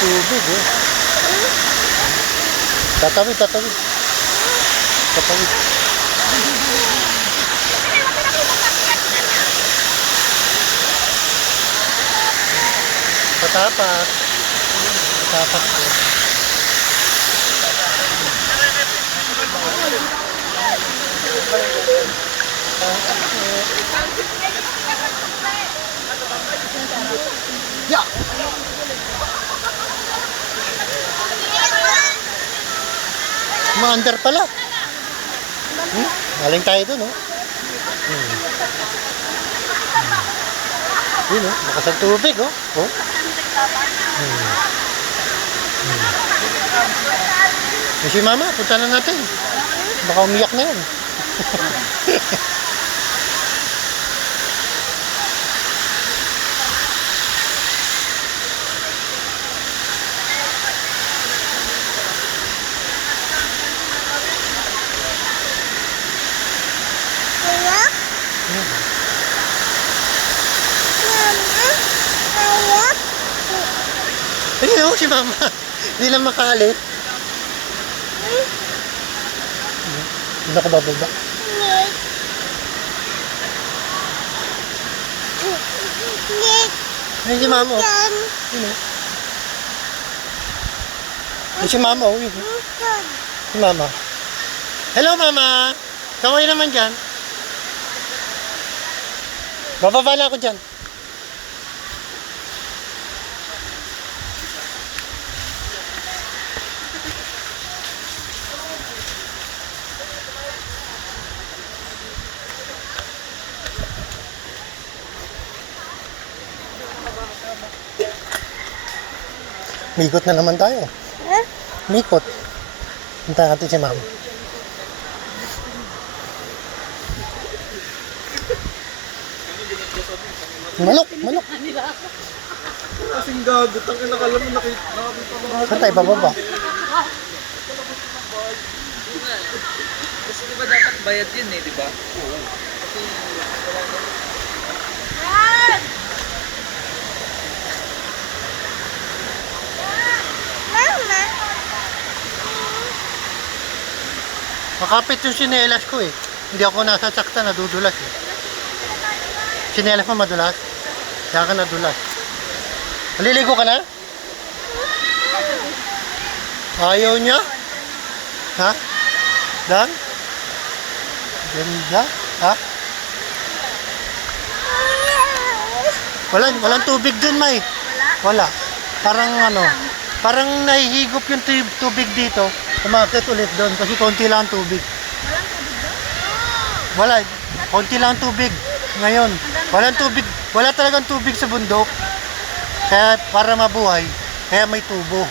tubig, oh. Tatawid, tatawid. Tatawid. Patapak. Patapak po. Yeah. Maandar pala. Galing tayo dun, oh. Yun, oh. Lakas ang tubig, oh. Oh. Si mama, punta na natin. Baka umiyak na yan. Ayun, si mama. Hindi lang makaalit. Hindi na ka bababa. Ayun si mama, oh. Ayun, oh. Ayun si mama, oh. Ayun. Si mama. Hello, mama. Kaway naman dyan. Bababa na ako dyan. Mikot na naman tayo. Mikot. Punta natin si mama. Manok, manok. Kasing gagot, ang kinakala mo nakita. Saan tayo bababa? Kasi diba dapat bayad yun eh, diba? Oo. Makapit yung sinelas ko, eh. Hindi ako nasasaktan, nadudulas, eh. Sinelas mo madulas? Kaya ka nadulas. Maliligo ka na? Ayaw niya? Ha? Dan? Ganda? Ha? Walang tubig dun, May. Wala. Parang ano, parang nahihigop yung tubig dito. Umakit ulit doon kasi konti lang ang tubig. Wala, konti lang ang tubig ngayon. Walang tubig, wala talagang tubig sa bundok. Kaya para mabuhay, kaya may tubo.